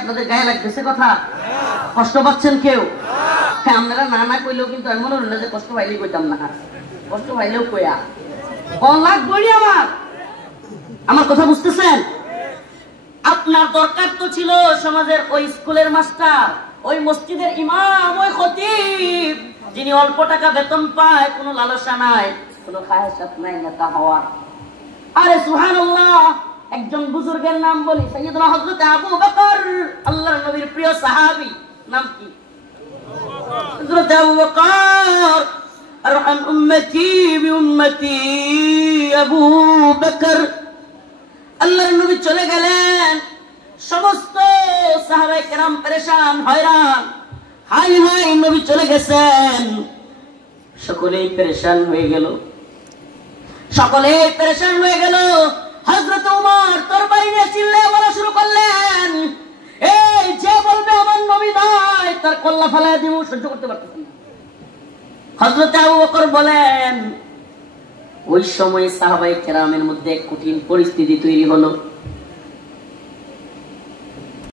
আপনাদের গায়ে লাগতেছে কথা? কষ্ট পাচ্ছেন কেউ? হ্যাঁ, আপনারা না না কইলেও কিন্তু আমি মনে হল না যে কষ্ট পাইলেই কইতাম না, কষ্ট পাইলেও কইয়া লাগবই আমার কথা বুঝতেছেন? আপনার দরকার তো ছিল সমাজের ওই স্কুলের মাস্টার, ওই মসজিদের ইমাম, ওই খতিব যিনি অল্প টাকা বেতন পায়, কোনো লালসা নাই, কোনো খায়সাত নাই নেতা হওয়ার। আরে সুবহানাল্লাহ, একজন বুজুর্গের নাম বলি, সাইয়্যিদুনা হযরত আবু বকর, আল্লাহর নবীর প্রিয় সাহাবী। নাম কি? হযরত আবু বকর। আরহাম উম্মতি বিউম্মতি আবু বকর। আল্লাহর নবী চলে গেলেন, সমস্ত সাহাবায়ে কেরাম পেরেশান, হয়রান। হাই হাই, নবী চলে গেছেন। সকলেই পেরেশান হয়ে গেল, সকলেই পেরেশান হয়ে গেল। হযরত ওমর তরবারি নিয়ে চিল্লায়ে বলা শুরু করলেন, এই যে বলবে আমার নবী নাই, তার কল্লা ফালায়া দিব, সহ্য করতে পারতেছেন না। হযরত আবু বকর বলেন, ওই সময় সাহাবায়ে কেরামের মধ্যে কঠিন পরিস্থিতি তৈরি হলো।